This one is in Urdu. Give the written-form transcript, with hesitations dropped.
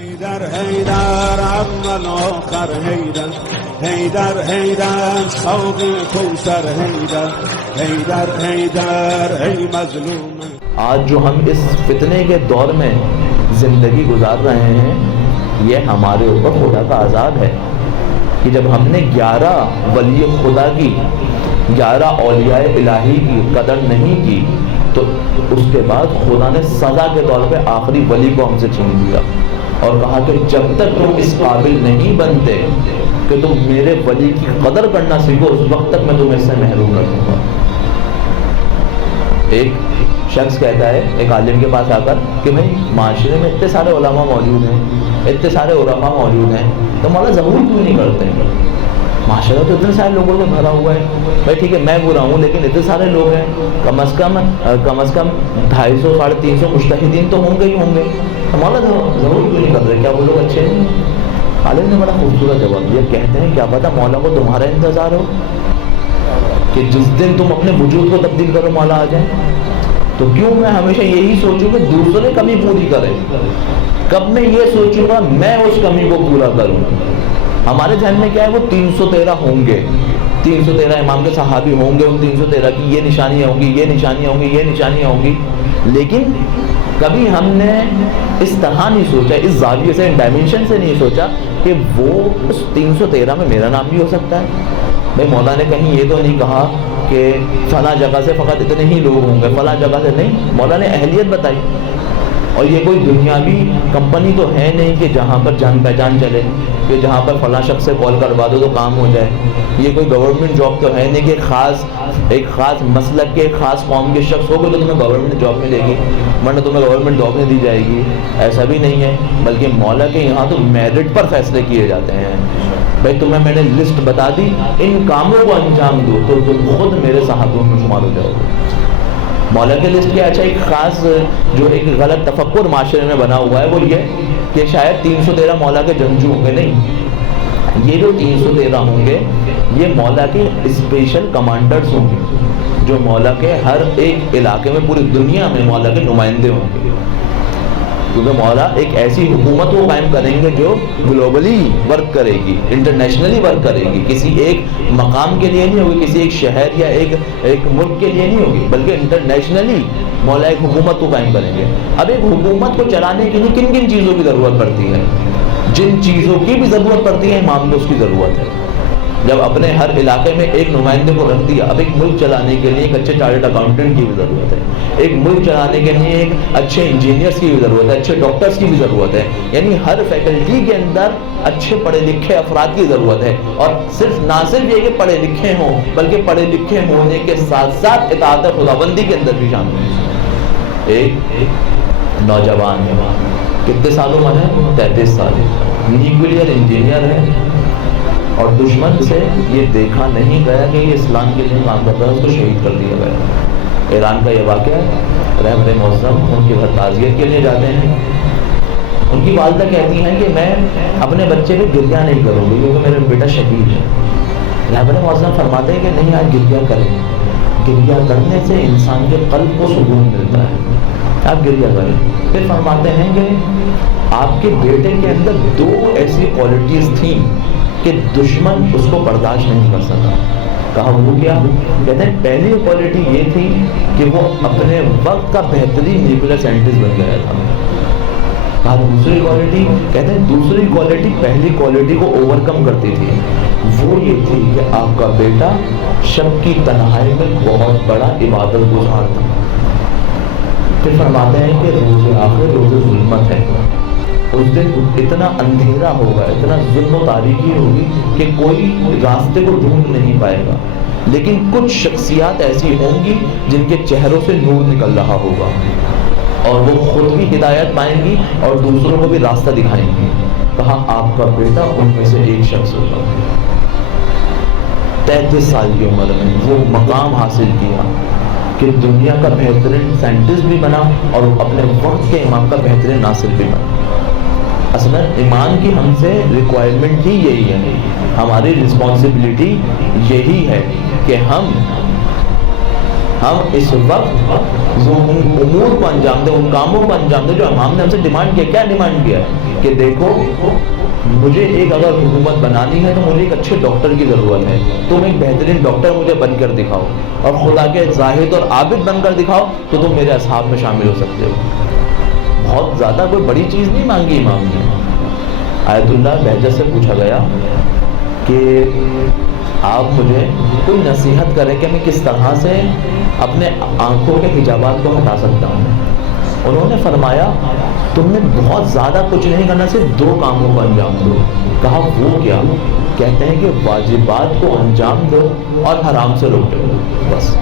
حیدر حیدر اما الاخر حیدر حیدر حیدر شوق کوثر حیدر حیدر حیدر ای مظلوم. آج جو ہم اس فتنے کے دور میں زندگی گزار رہے ہیں یہ ہمارے اوپر خدا کا عذاب ہے کہ جب ہم نے 11 ولی خدا کی 11 اولیاء الہی کی قدر نہیں کی تو اس کے بعد خدا نے سزا کے طور پہ آخری ولی کو ہم سے چھین لیا اور کہا کہ جب تک تم اس قابل نہیں بنتے کہ تم میرے ولی کی قدر کرنا سیکھو اس وقت تک میں تمہیں اس سے محروم رکھوں گا. ایک شخص کہتا ہے ایک عالم کے پاس آ کر کہ بھائی معاشرے میں اتنے سارے علماء موجود ہیں, اتنے سارے علماء موجود ہیں, تو مولا ظہور کیوں نہیں کرتے ہیں؟ معاشرہ تو اتنے سارے لوگوں سے بھرا ہوا ہے. بھائی ٹھیک ہے میں برا ہوں لیکن اتنے سارے لوگ ہیں, کم از کم 250 350 مجتہدین تو ہوں گے ہی ہوں گے, مولا ظہور کیوں نہیں کر رہے؟ کیا وہ لوگ اچھے نہیں ہیں؟ عالم نے بڑا خوبصورت جواب دیا, کہتے ہیں کیا پتہ مولا کو تمہارا انتظار ہو کہ جس دن تم اپنے وجود کو تبدیل کرو مولا آ جائے. تو کیوں میں ہمیشہ یہی سوچوں کہ دوسرے کمی پوری کرے, کب میں یہ سوچوں گا میں اس کمی کو پورا کروں. ہمارے ذہن میں کیا ہے وہ 313 ہوں گے, 313 امام کے صحابی ہوں گے, ان 313 کی یہ نشانیاں ہوں گی, یہ نشانیاں ہوں گی, یہ نشانیاں ہوں گی, لیکن کبھی ہم نے اس طرح نہیں سوچا, اس زاویے سے, ڈائمینشن سے نہیں سوچا کہ وہ اس 313 میں میرا نام بھی ہو سکتا ہے. بھائی مولا نے کہیں یہ تو نہیں کہا کہ فلاں جگہ سے فقط اتنے ہی لوگ ہوں گے, فلاں جگہ سے نہیں, مولا نے اہلیت بتائی. اور یہ کوئی دنیاوی کمپنی تو ہے نہیں کہ جہاں پر جان پہچان چلے, کہ جہاں پر فلاں شخص سے کال کروا دو تو کام ہو جائے. یہ کوئی گورنمنٹ جاب تو ہے نہیں کہ ایک خاص مسلک کے خاص قوم کے شخص ہو گئے تو تمہیں گورنمنٹ جاب ملے گی ورنہ تمہیں گورنمنٹ جاب نہیں دی جائے گی. ایسا بھی نہیں ہے, بلکہ مولا کے یہاں تو میرٹ پر فیصلے کیے جاتے ہیں. بھائی تمہیں میں نے لسٹ بتا دی, ان کاموں کو انجام دو تو تم خود میرے صحابیوں میں شمار ہو جاؤ گے. مولا کی لسٹ کیا؟ اچھا ایک خاص جو ایک غلط تفکر معاشرے میں بنا ہوا ہے وہ یہ کہ شاید 313 مولا کے جنگجو ہوں گے. نہیں, یہ جو 313 ہوں گے یہ مولا کے اسپیشل کمانڈرز ہوں گے جو مولا کے ہر ایک علاقے میں پوری دنیا میں مولا کے نمائندے ہوں گے. کیونکہ مولا ایک ایسی حکومت کو قائم کریں گے جو گلوبلی ورک کرے گی, انٹرنیشنلی ورک کرے گی, کسی ایک مقام کے لیے نہیں ہوگی, کسی ایک شہر یا ایک ملک کے لیے نہیں ہوگی, بلکہ انٹرنیشنلی مولا ایک حکومت کو قائم کریں گے. اب ایک حکومت کو چلانے کے لیے کن کن چیزوں کی ضرورت پڑتی ہے؟ جن چیزوں کی بھی ضرورت پڑتی ہے امام کو اس کی ضرورت ہے. جب اپنے ہر علاقے میں ایک نمائندے کو رکھ دیا, اب ایک ملک چلانے کے لیے ایک اچھے چارٹرڈ اکاؤنٹنٹ کی بھی ضرورت ہے, ایک ملک چلانے کے لیے ایک اچھے انجینئرس کی بھی ضرورت ہے, اچھے ڈاکٹرس کی بھی ضرورت ہے. یعنی ہر فیکلٹی کے اندر اچھے پڑھے لکھے افراد کی ضرورت ہے. اور نہ صرف یہ کہ پڑھے لکھے ہوں بلکہ پڑھے لکھے ہونے کے ساتھ ساتھ اطاعت خداوندی کے اندر بھی شامل ہیں. ایک نوجوان کتنے سال عمر ہے؟ 33 سال, نیوکلیئر انجینئر ہے اور دشمن سے یہ دیکھا نہیں گیا کہ یہ اسلام کے لیے کام کرتا ہے, اس کو شہید کر دیا گیا. ایران کا یہ واقعہ ہے, رہبر معظم ان کے گھر تعزیت کے لیے جاتے ہیں. ان کی والدہ کہتی ہیں کہ میں اپنے بچے پہ گریہ نہیں کروں گی کیونکہ میرا بیٹا شہید ہے. رہبر معظم فرماتے ہیں کہ نہیں آج گریہ کریں, گریہ کرنے سے انسان کے قلب کو سکون ملتا ہے, آپ گریہ کریں. پھر فرماتے ہیں کہ آپ کے بیٹے کے اندر 2 ایسی کوالٹیز تھیں کہ دشمن اس کو برداشت نہیں کر سکا. کہا وہ کیا؟ کہتے ہیں پہلی کوالٹی یہ تھی کہ وہ اپنے وقت کا بہترین نیوکلیئر سائنٹسٹ بن گیا تھا. کہا دوسری کوالٹی؟ کہتے ہیں دوسری کوالٹی پہلی کوالٹی کو اوور کم کرتی تھی, وہ یہ تھی کہ آپ کا بیٹا شب کی تنہائی میں بہت بڑا عبادت گزار تھا. پھر فرماتے ہیں کہ روز آخر روز ظلمت ہے, اس دن اتنا اندھیرا ہوگا, اتنا ظلم و تاریکی ہوگی کہ کوئی راستے کو ڈھونڈ نہیں پائے گا, لیکن کچھ شخصیات ایسی ہوں گی جن کے چہروں سے نور نکل رہا ہوگا اور وہ خود بھی ہدایت پائیں گی اور دوسروں کو بھی راستہ دکھائیں گی. کہا آپ کا بیٹا ان میں سے ایک شخص ہوگا. 33 سال کی عمر میں وہ مقام حاصل کیا کہ دنیا کا بہترین سائنٹسٹ بھی بنا اور اپنے وقت کے امام کا بہترین ناصر بھی بنا. اصل ایمان کی ہم سے ریکوائرمنٹ ہی یہی ہے, ہماری رسپانسبلٹی یہی ہے کہ ہم ہم اس وقت ان امور کو انجام دیں، ان کاموں کو انجام دیں جو امام نے ہم سے ڈیمانڈ کیا. کیا ڈیمانڈ کیا ہے کہ دیکھو مجھے ایک اگر حکومت بنانی ہے تو مجھے ایک اچھے ڈاکٹر کی ضرورت ہے، تم ایک بہترین ڈاکٹر مجھے بن کر دکھاؤ اور خدا کے زاہد اور عابد بن کر دکھاؤ تو تم میرے اصحاب میں شامل ہو سکتے ہو. بہت زیادہ کوئی بڑی چیز نہیں مانگی امام نے. آیت اللہ بہجت سے پوچھا گیا کہ آپ مجھے کوئی نصیحت کریں کہ میں کس طرح سے اپنے آنکھوں کے حجابات کو ہٹا سکتا ہوں. انہوں نے فرمایا تم نے بہت زیادہ کچھ نہیں کرنا، صرف 2 کاموں کو انجام دو. کہا وہ کیا؟ کہتے ہیں کہ واجبات کو انجام دو اور حرام سے روکو، بس.